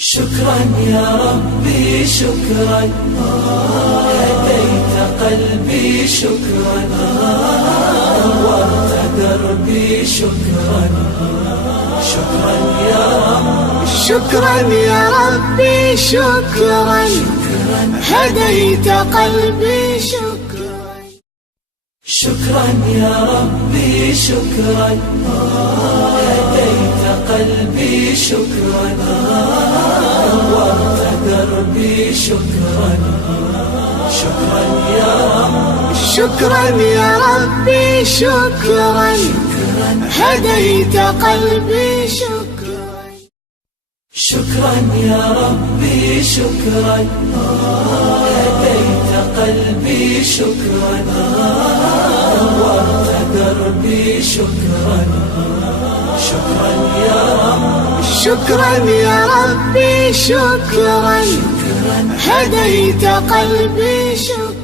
شكرا يا ربي شكرا، هديت قلبي شكرا، نورت دربي شكرا. شكرا يا ربي شكرا يا ربي شكرا، هديت قلبي شكرا. شكرا يا ربي شكرا، هديت قلبي شكرا، نورت دربي شكرا. شكرا يا ربي شكرا يا ربي شكرا، هديت قلبي شكرا. شكرا يا ربي شكرا، هديت قلبي شكرا، نورت دربي شكرا. شكرا يا ربي شكرا يا ربي شكرا، هديت قلبي شكرا.